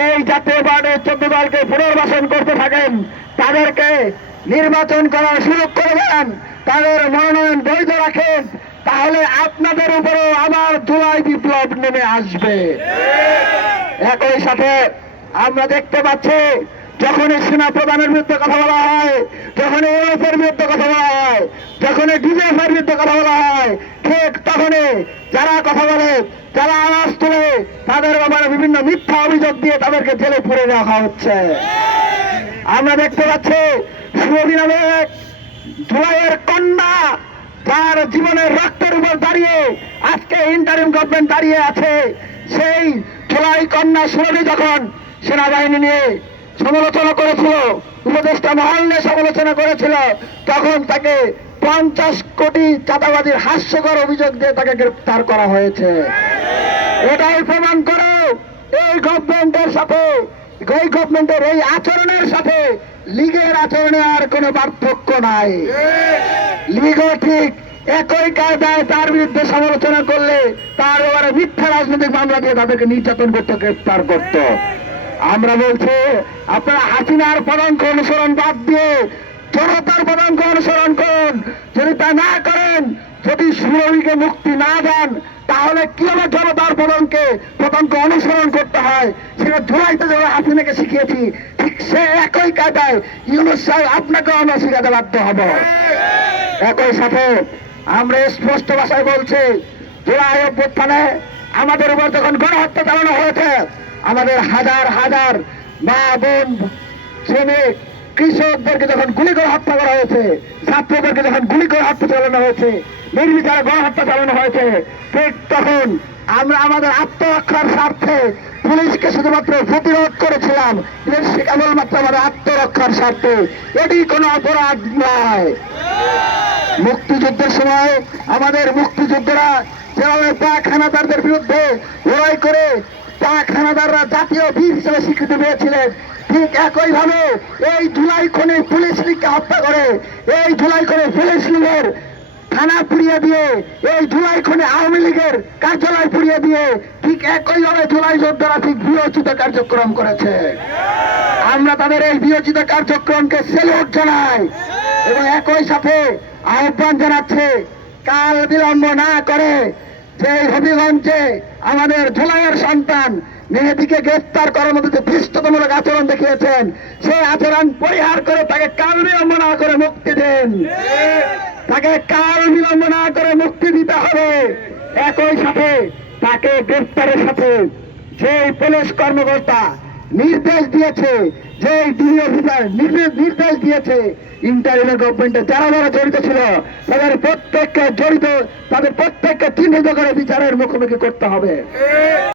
এই জাতীয় বার্ডের চোদ্দ দলকে পুনর্বাসন করতে থাকেন। তাদেরকে নির্বাচন করার সুযোগ করে দেন। তাদের মনোনয়ন বৈধ রাখেন। তাহলে আপনাদের উপরেও আবার জুলাই বিপ্লব নেমে আসবে। একই সাথে আমরা দেখতে পাচ্ছি, যখনই সেনা প্রধানের বিরুদ্ধে কথা বলা হয় যখন এর বিরুদ্ধে কথা বলা হয় যখন ডিজিএফ এর বিরুদ্ধে কথা বলা হয়, ঠিক তখনই যারা কথা বলে, যারা আওয়াজ তোলে তাদের ব্যাপারে বিভিন্ন মিথ্যা অভিযোগ দিয়ে তাদেরকে জেলে পুরে রাখা হচ্ছে। আমরা দেখতে পাচ্ছি সুরবিন আবেগ জুলাইয়ের কন্যা যার জীবনের রক্তের উপর দাঁড়িয়ে আজকে ইন্টারিম গভর্নমেন্ট দাঁড়িয়ে আছে। সেই জুলাই কন্যা সুরভি যখন সেনাবাহিনী নিয়ে সমালোচনা করেছিল, উপদেষ্টা মহল নিয়ে সমালোচনা করেছিল, তখন তাকে পঞ্চাশ কোটি চাঁদাবাদীর হাস্যকর অভিযোগ দিয়ে তাকে গ্রেপ্তার করা হয়েছে। এটাই প্রমাণ করো। এই গভর্নমেন্টের সাথে, এই গভর্নমেন্টের এই আচরণের সাথে লীগের আচরণে আর কোনো পার্থক্য নাই। লীগও ঠিক, একই কায়দায় তার বিরুদ্ধে সমালোচনা করলে তার ব্যাপারে মিথ্যা রাজনৈতিক মামলা দিয়ে তাদেরকে নির্যাতন করতে, গ্রেপ্তার করত। আমরা বলছি, আপনারা হাসিনার পদাঙ্ক অনুসরণ বাদ দিয়ে জনতার পদাঙ্ক অনুসরণ করুন। যদি তা না করেন যদি সুরভিকে মুক্তি না দেন, তাহলে কীভাবে জনতার পদঙ্কে পতঙ্ক অনুসরণ করতে হয়। সেটা ধুলাইতে যাবে, হাসিনাকে শিখিয়েছি। ঠিক সে একই কায়দায় ইউনুস সাহেব আপনাকেও আমরা শিখাতে বাধ্য হব। একই সাথে আমরা স্পষ্ট ভাষায় বলছি, জুলাই অভ্যুত্থানে আমাদের উপর যখন গণহত্যা চালানো হয়েছে, আমাদের হাজার হাজার মা বোন, শ্রমিক কৃষকদেরকে যখন গুলি করে হত্যা করা হয়েছে, ছাত্রদেরকে যখন গুলি করে হত্যা চালানো হয়েছে, নির্বিচারে গণহত্যা চালানো হয়েছে, ঠিক তখন আমরা আমাদের আত্মরক্ষার স্বার্থে পুলিশকে শুধুমাত্র প্রতিরোধ করেছিলাম কেবলমাত্র আমাদের আত্মরক্ষার স্বার্থে। এটি কোনো অপরাধ নয়। মুক্তিযুদ্ধের সময় আমাদের মুক্তিযোদ্ধারা যেভাবে পাক হানাদারদের বিরুদ্ধে লড়াই করে, পাক হানাদাররা জাতীয় বীর হিসেবে স্বীকৃতি পেয়েছিলেন ঠিক একই ভাবে এই জুলাই খনে পুলিশ লীগকে হত্যা করে, এই জুলাই খনে পুলিশ লীগের থানা পুড়িয়ে দিয়ে, এই জুলাই খনে আওয়ামী লীগের কার্যালয় পুড়িয়ে দিয়ে, ঠিক একইভাবে ধুলাই যোদ্ধারা ঠিক বিরোচিত কার্যক্রম করেছে। আমরা তাদের এই বিরোচিত কার্যক্রমকে সেলুট জানাই এবং একই সাথে আহ্বান জানাচ্ছে, কাল বিলম্ব না করে যে হবিগঞ্জে আমাদের ঝোলাইয়ের সন্তান মেহেদিকে গ্রেফতার করার মধ্যে যে ধৃষ্টতামূলক আচরণ দেখিয়েছেন, সেই আচরণ পরিহার করে তাকে কাল বিলম্বনা করে মুক্তি দেন। তাকে কাল বিলম্বনা করে মুক্তি দিতে হবে। একই সাথে তাকে গ্রেফতারের সাথে সেই পুলিশ কর্মকর্তা নির্দেশ দিয়েছে যে দুই অফিসার নির্দেশ দিয়েছে। ইন্টারিমের গভর্নমেন্টে যারা যারা জড়িত ছিল, তাদের প্রত্যেককে জড়িত, তাদের প্রত্যেককে চিহ্নিত করে বিচারের মুখোমুখি করতে হবে।